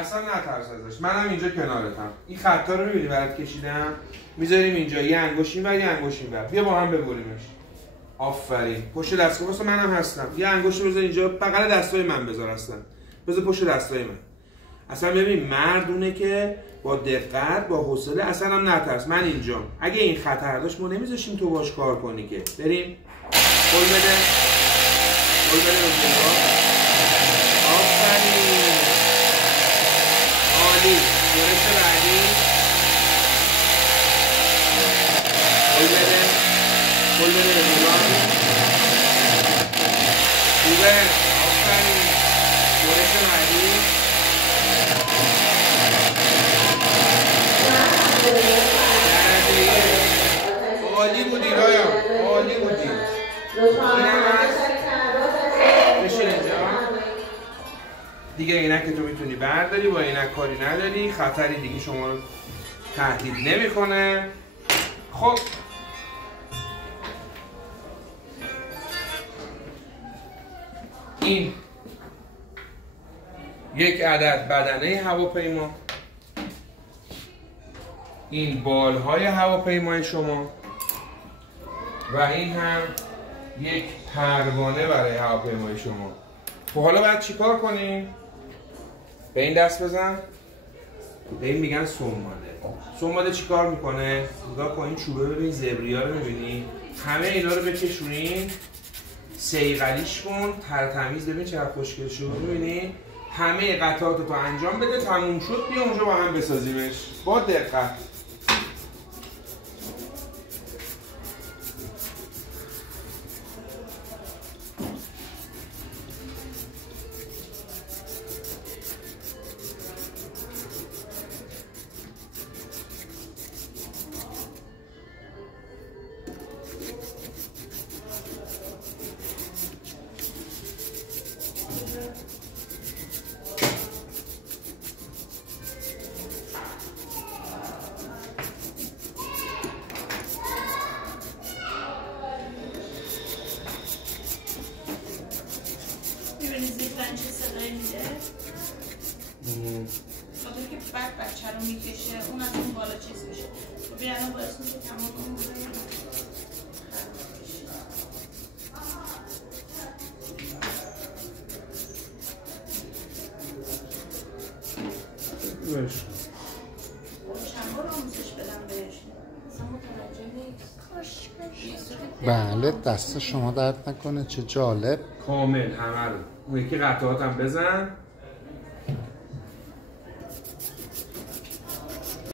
اصلا نترس ازش. منم اینجا کنارتم. این خطا رو می‌بینی برات کشیدم؟ میذاریم اینجا یه انگشت اینور یه انگشت اینور. بیا با هم ببریمش. آفرین. پشت دستگاه واسه منم هستم. یه انگشت بذار اینجا بغل دستای من بذار اصلا. بذار پشت دستای من. اصلا ببین مردونه که با دقت با حوصله اصلا هم نترس. من اینجام. اگه این خطر داشت ما نمیذاشیم تو باش کار کنی که. بریم. قول بده. قول بده به خدا. آفرین. عالی. برش بعدی. قول بده. قول بده به خدا. خوبه. آفرین. برش بعدی. عالی بودی رایان. عالی بودی. بشین اینجا. دیگه اینک که تو میتونی برداری، با اینک کاری نداری، خطری دیگه شما رو تهدید نمیکنه. خب این یک عدد بدنه هواپیما، این بالهای هواپیمای شما و این هم یک پروانه برای هواپیمای شما. خب حالا باید چیکار کنیم؟ به این دست بزن. به این میگن سنباده. سنباده چیکار میکنه؟ نگاه کن این چوبه ببین، زبریا رو میبینی؟ همه اینا رو بکشونین، صیقلیش کن، ترتمیز ببین چقدر خوشگل شد. میبینی؟ همه قطعات رو انجام بده، تموم شد بیا اونجا با هم بسازیمش با دقت. خاطر که بعد بچه رو میکشه اون از اون بالا چیز میشه. ببین الان باعث میشه تمام اون چند بار آموزش بدم بهش اصلا متوجه نیست. بله دست شما درد نکنه. چه جالب. کامل همه رو. اون یکی قطعات هم بزن.